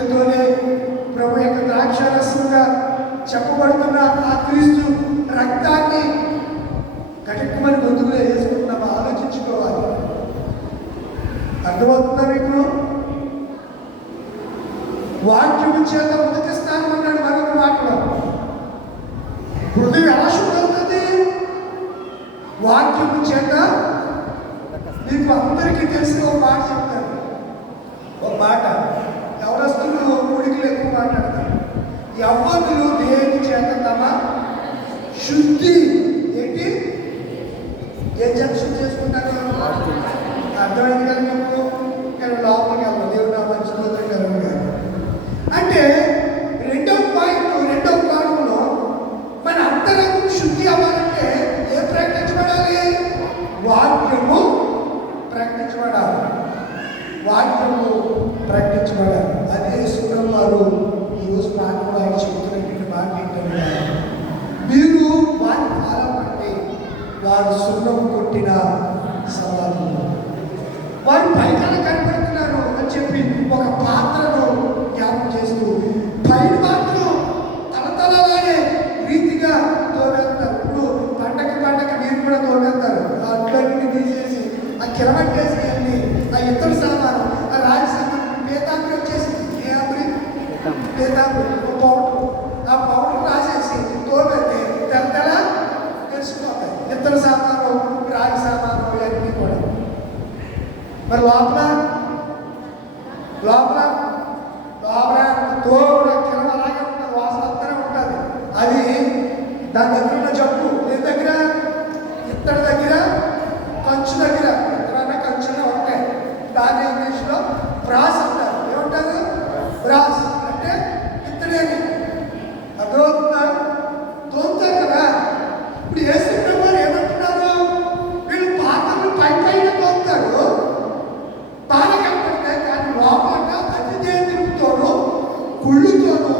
చేతులతోనే ప్రభు యొక్క ద్రాక్షారసంగా చెప్పబడుతున్న ఆ క్రీస్తు రక్తాన్ని కటెక్కుమని గొంతులో వేసుకుంటున్నామా ఆలోచించుకోవాలి. అర్థమవుతుందా మీకు? వాక్యము చేత మొదటి స్థానం అన్నాడు మరొక మాటలో. హృదయం ఎలా శుద్ధవుతుంది? వాక్యము చేత. మీకు అందరికీ తెలిసిన ఒక మాట చెప్తాను. ఒక మాట ఎవరస్తులు ఊడికి ఎక్కువ మాట్లాడతారు. యవ్వనులు దేని చేత తమ శుద్ధి ఏంటి ఏం చేత శుద్ధి చేసుకుంటారు? అర్థమైంది కదా మీకు? నేను లోపలికి వెళ్తాను. దేవుడు నా మంచి అంటే రెండవ పాఠంలో మన అంతరంగం శుద్ధి అవ్వాలంటే ఏం ప్రకటించబడాలి? వాక్యము ప్రకటించబడాలి. వాక్యము ప్రకటించబడాలి. అదే యేసుప్రభు వారు ఈరోజు పాఠంలో ఆయన చెబుతున్నటువంటి మాట ఏంటంటే, మీరు వారి కాలం అంటే వారు సున్నం కొట్టిన సవాలు, వారు పైకాల కనపడుతున్నారు అని చెప్పి ఒక పాత్రను జ్ఞాపకం చేస్తూ పైన మాత్రం తలతలలాడే రీతిగా తోమేస్తారు. ఇప్పుడు పండగ మీరు కూడా తోమేస్తారు. ఆ అట్లన్నీ తీసేసి ఆ కిలబట్టేసి అన్ని ఆ ఇద్దరు సామాను ఆ రాజ సామాను పేతాంబరి వచ్చేసి పేతాంబరి పౌడర్ ఆ పౌడర్ రాసేసి తోమెత్తే తెల్ల తెలిసిపోతాయి. ఇద్దరు సామాను రాజ సామాను ఇవన్నీ కూడా. మరి లోపల తోడు కింద అలాగే ఉంటుంది. వాసన అంతానే ఉంటుంది. అది దాని దగ్గర ఉన్న జబ్బు దేని దగ్గర? ఇత్తడి దగ్గర, కంచు దగ్గర. ఇత్తడన్నా కంచునే ఉంటాయి. దాన్ని ఇంగ్లీష్లో బ్రాస్ అంటారు. ఏమంటారు? బ్రాస్ అంటే ఇత్తడేని. అర్థమవుతుందా? తోముతారు కదా. ఇప్పుడు యేసుప్రభు వారు ఏమంటున్నారు? వీళ్ళు పాత్రలు పైన తోముతారు, బాగా కనపడతాయి. కానీ లోపల అతిథేంద్రులతోనూ కుళ్ళుతోనూ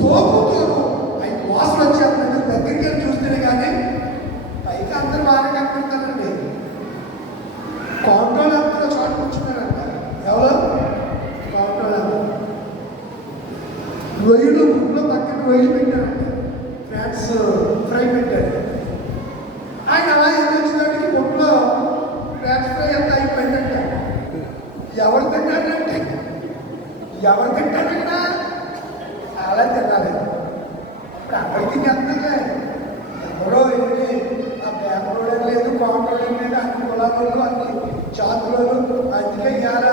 తోపుతోనూ అవి వాసన వచ్చేస్తున్నట్టు దగ్గరికి వెళ్ళి చూస్తేనే కానీ పైకి అందరూ బాగా కనపడతారండి. కౌంటర్లు అందరూ చోట కూర్చున్నారంట. ఎవరు? కౌంటర్లు రొయ్యలు గుడ్లో పక్కన రొయ్యలు పెట్టారంట. ఫ్రాన్స్ ఫ్రై పెట్టారు. ఆయన అలా ఏం వచ్చినట్టుకి గుడ్లో ఫ్రాన్స్ ఫ్రై అంతా అయిపోయిందంట. ఎవరు తింటారంటే అలా తినాలి. అప్పుడు అందరికీ తింటే ఎవరో ఏంటి ఆ పేపర్ లేదు, కౌంటర్ లేదు, అన్ని కులాలు అన్ని జాతులు. అందుకే ఇవాళ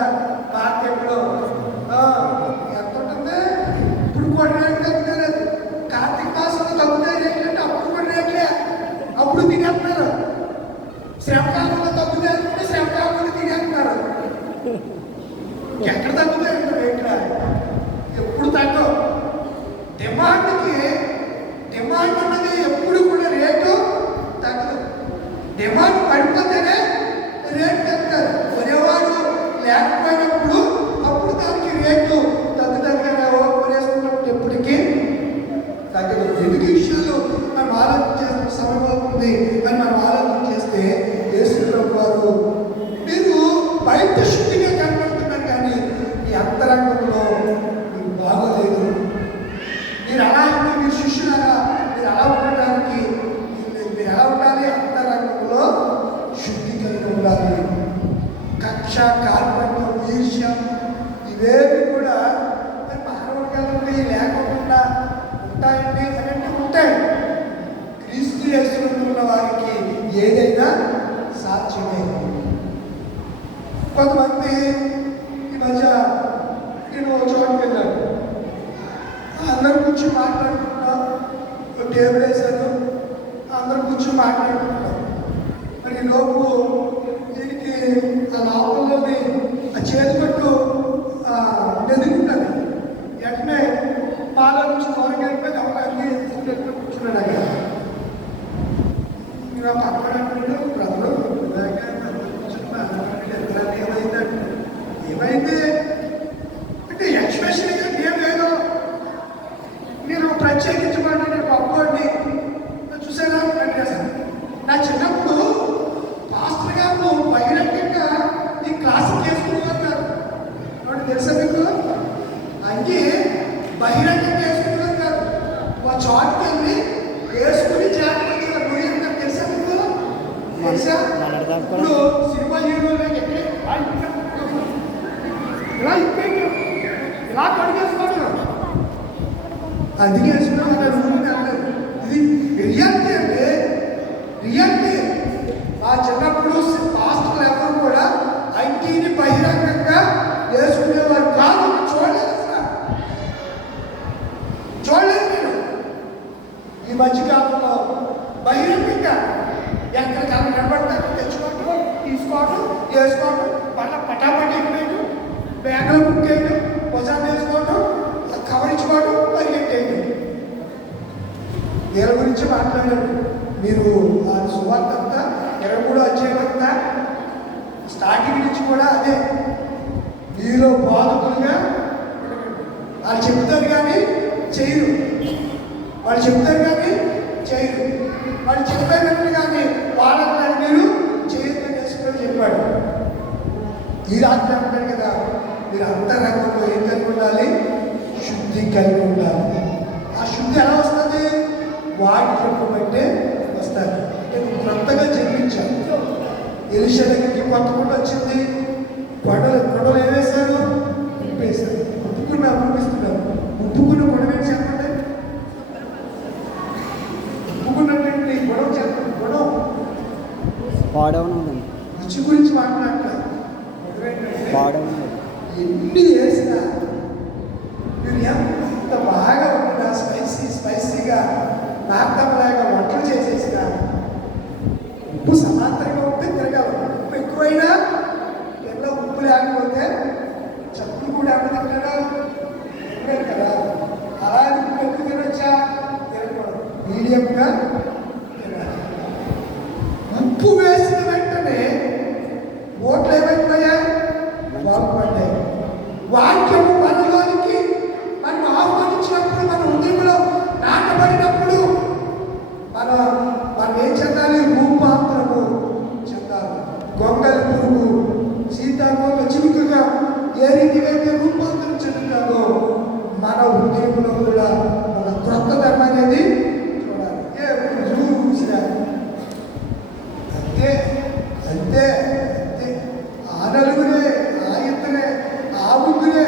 మార్కెట్లో ఎంత ఉంటుంది? ఇప్పుడు కూడా రేట్లు తగ్గుతలేదు. కార్తీక మాసంలో తగ్గుతాయి రేట్లు అంటే అప్పుడు కూడా రేట్లే. అప్పుడు తినేస్తున్నారు. శ్రమకాలంలో తగ్గుతాయి అనుకుంటే శ్రమకాలంలో తినేస్తున్నారు. ఎక్కడ తగ్గుతాయి రేట్ల? ఎప్పుడు తగ్గవు. డిమాండ్ అన్నది ఎప్పుడు కూడా రేటు తగ్గదు. డిమాండ్ పడిపోతేనే రేటు తగ్గుతారు. కొనేవాడు లేకపోయినప్పుడు అప్పుడు దానికి రేటు తగ్గుతారు. కొనేసుకున్నప్పుడు ఎప్పటికీ తగ్గదు. ఎందుకు విషయాలు మనం ఆలోచించేసిన సమయం అవుతుంది అని మనం ఆలోచన చేస్తే యేసుప్రభు వారు మీరు బయట శుద్ధిగా కనబడుతున్నారు కానీ మీ అంతరంగంలో మీకు బాగోలేదు. మీరు అలా ఉంటే మీరు శిష్యులాగా మీరు అలా ఉండడానికి మీరు ఎలా ఉండాలి? అంతరంగంలో శుద్ధి కలిగి ఉండాలి. కక్ష, కార్పణ్యం, ఈర్ష్య ఇవేవి కూడా మరి మానవుడికి లేకుండా ఉంటాయండి అని అంటే ఉంటాయి. క్రీస్తు యేసునందు వారికి ఏదైనా సాధ్యమే. కొంతమంది ఈ మధ్య నేను ఒక చోటుకి వెళ్ళాను. అందరు కూర్చొని మాట్లాడుకుంటున్నాం. టేబుల్ వేశాను. అందరు కూర్చొని మాట్లాడుకుంటున్నాం. మరి లోపు దీనికి ఆ లోపల్లోని ఆ చేతిపట్టు ఎదుగుంటుంది. వెంటనే పాల నుంచి దూరం వెళ్ళిపోయి అమ్మాయి కూర్చున్నాడు. అక్కడ నా పక్కన బ్రదరు ఏమైంది అంటే ఎక్స్ప్రెషన్గా ఏం లేదు. నేను ప్రత్యేకించబడి నేను గొప్పవాడిని చూసాను. నా చిన్నప్పుడు అందుకే బహిరంగంగా వేసుకునేవారు కాదు. మా చాటుకి వెళ్ళి వేసుకుని జాగ్రత్తగా నువ్వు తెలుసా మీకు? తెలుసా? ఇప్పుడు సినిమా హీరోలు ఇలా ఇప్పేంటి ఇలా కడిగేసుకోవడం అందుకే వేసుకున్నాం అన్నారు. ఇది రియాలిటీ అంటే రియాలిటీ. మా చిన్నప్పుడు పాస్టర్లు ఎవరు కూడా ఐటీని బహిరంగంగా వేసుకునేవారు కాదు. చూడలేదు అసలు, చూడలేదు నేను. ఈ మధ్యకాలంలో బహిరంగంగా ఎక్కడికన్నా నిలబడతాను, తెచ్చుకోవటం, తీసుకోవటం, వేసుకోవటం, మళ్ళీ పటాపటి ఇవ్వడం, బ్యాగ్లో బుక్కేయడం, భుజాన్ని వేసుకోవటం, కవర్ ఇచ్చుకోవడం, పరిగెట్టేయడం. వీళ్ళ గురించి మాట్లాడారు. మీరు ఆ సువార్త అంతా 23 అధ్యాయం స్టార్టింగ్ నుంచి కూడా అదే. మీలో బాధకులుగా వాళ్ళు చెప్తారు కానీ చేయరు, వాళ్ళు చెప్తారు కానీ చేయరు, వాళ్ళు చెప్పేటట్టు కానీ వాళ్ళని మీరు చేయొద్దు చేసుకొని చెప్పాడు. ఈ రాత్రి అంటాడు కదా, మీరు అంతరంగంలో ఏం కలిగి ఉండాలి? శుద్ధి కలిగి ఉండాలి. ఆ శుద్ధి ఎలా వస్తుంది? వాక్యం బట్టే వస్తారు. అంటే నువ్వు కొత్తగా జన్మించావు. ఎలీషా దగ్గరికి కొత్త కొండ వచ్చింది. కొండలు ఏమేశారు? ఉప్పేశారు. ఉప్పుకున్నారు, ఉప్పిస్తున్నారు. ఉప్పుకున్న గొడవ ఏంటి చెప్పండి? ఉప్పుకున్నటువంటి గొడవ చెప్పండి. గొడవ రుచి గురించి మాట్లాడతారు. ఎన్ని వేసినా మీరు ఎంత బాగా ఉంటుందా, స్పైసీగా నాటంలాగా వంటలు చేసేసిన ఉప్పు సమాంతరంగా ఉంటే తిరగాలి. ఉప్పు ఎక్కువైనా ఎన్నో ఉప్పు లేకపోతే చప్పులు కూడా తినడం కదా. అలా ఉప్పు ఎక్కువ తినొచ్చా? తినకూడదు, మీడియంగా తినాలి. ఉప్పు వేసిన వెంటనే ఓట్లు ఏమైపోయా? బాగుపడ్డాయి. వాక్యము మనలోనికి మనం ఆహ్వానించినప్పుడు, మన హృదయంలో నాటబడినప్పుడు మనం ఏం చెందాలి? రూపాంతరము చెందాలి. గొంగలి పురుగు సీతాకోక చిలుకగా ఏ రీతిగా అయితే రూపాంతరం చెందుతారో మన హృదయంలో కూడా మన క్రొత్తదనం అనేది చూడాలి. చూసినా అంతే అంతే అంతే. ఆ నలుగురే, ఆ ఇద్దరే, ఆ ముగ్గురే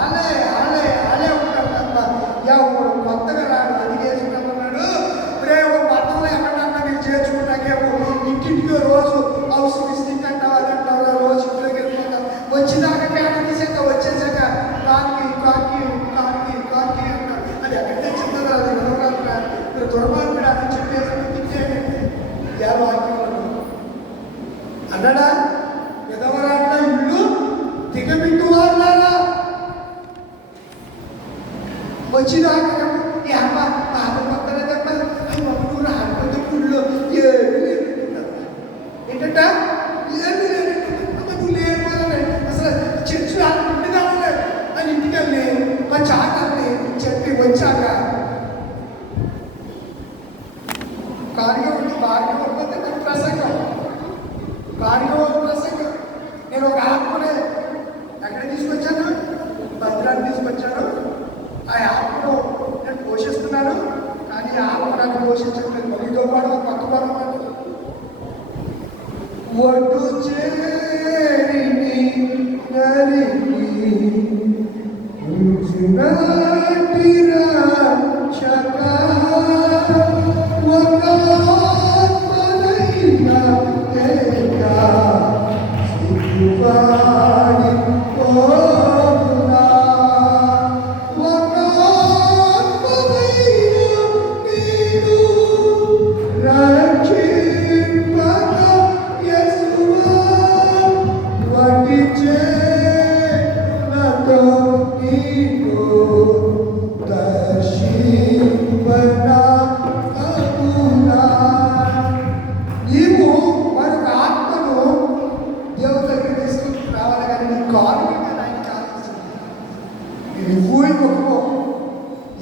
ఆలే ఆలే ఆలే ఉంటారు తప్ప ఎవరు కొత్తగా రాడు. అది చేసుకుంటున్నాడు ప్రేమ పట్టణంలో ఎక్కడన్నా మీరు చేర్చుకుంటాకేమో ఇంటింటికి రోజు హౌస్ విజిటింగ్ అంటావు, అది అంటావు, రోజు ఇంట్లోకి వెళ్ళిపోతాం. వచ్చినాక కేట తీసాక వచ్చేసాక కాకి కాకి కాకి కాకి అంటారు. అది ఎక్కడ తెచ్చిందో అది వినవరాక మీరు దుర్మార్గుడు అని చెప్పేసి తిట్టేయండి. ఏ వాక్యం అన్నాడా? విధవరాట ఇల్లు దిగబిట్టు వాళ్ళారా వచ్చినాక నువ్వు రాకపోతే గుళ్ళు ఏమి లేదంటున్నారు. ఏంటంట? ఏమి లేదంటున్నారు. నువ్వు లేకపోతే అసలు చర్చ్ ఉండేదాన్ని అని ఇంటికెళ్ళి మా చాటాన్ని చెప్పి వచ్చాక కార్యకపోతే నాకు ప్రసంగం ప్రసంగం. నేను ఒక ఆత్మనే ఎక్కడ తీసుకొచ్చాను? భద్రాన్ని తీసుకొచ్చాను. ఆ ఆత్మను నేను పోషిస్తున్నాను. కానీ ఆ ఆత్మ నాకు పోషించట్లేదు. మళ్ళీతో పాటు పక్క పడవ ఒడ్డు చేరిని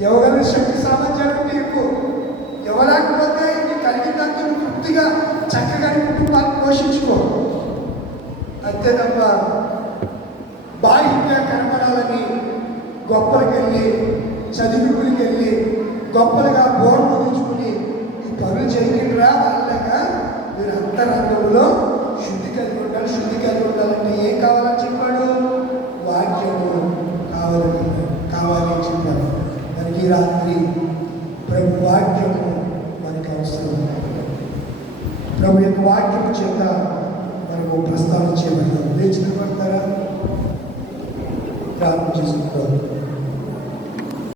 ఎవరైనా శక్తి సామర్థ్యాలు ఎక్కువ ఎవరైకపోతే ఇది కలిగిందంతా పూర్తిగా చక్కగా కుటుంబాన్ని పోషించుకో. అంతే తప్ప బాహ్యంగా కనపడాలని గొప్పలకు వెళ్ళి చదివికులకి వెళ్ళి గొప్పలుగా బోర్డు ముగించుకుని ఈ పనులు చేయకుండా వాళ్ళక మీరు అంతరంగంలో శుద్ధి కలిగి ఉండాలి. శుద్ధి కలిగి ఉండాలంటే ఏం కావాలని చెప్పాడు? వాక్యము కావాలని చెప్పాడు. మనకి ఈ రాత్రి ప్రభు వాక్యము మనకి అవసరం. ప్రభు యొక్క వాక్యము చేత మనము ప్రస్తావన చేయబడతాం. లేచి నిలబడతారా? ప్రార్థన చేసుకుంటాం.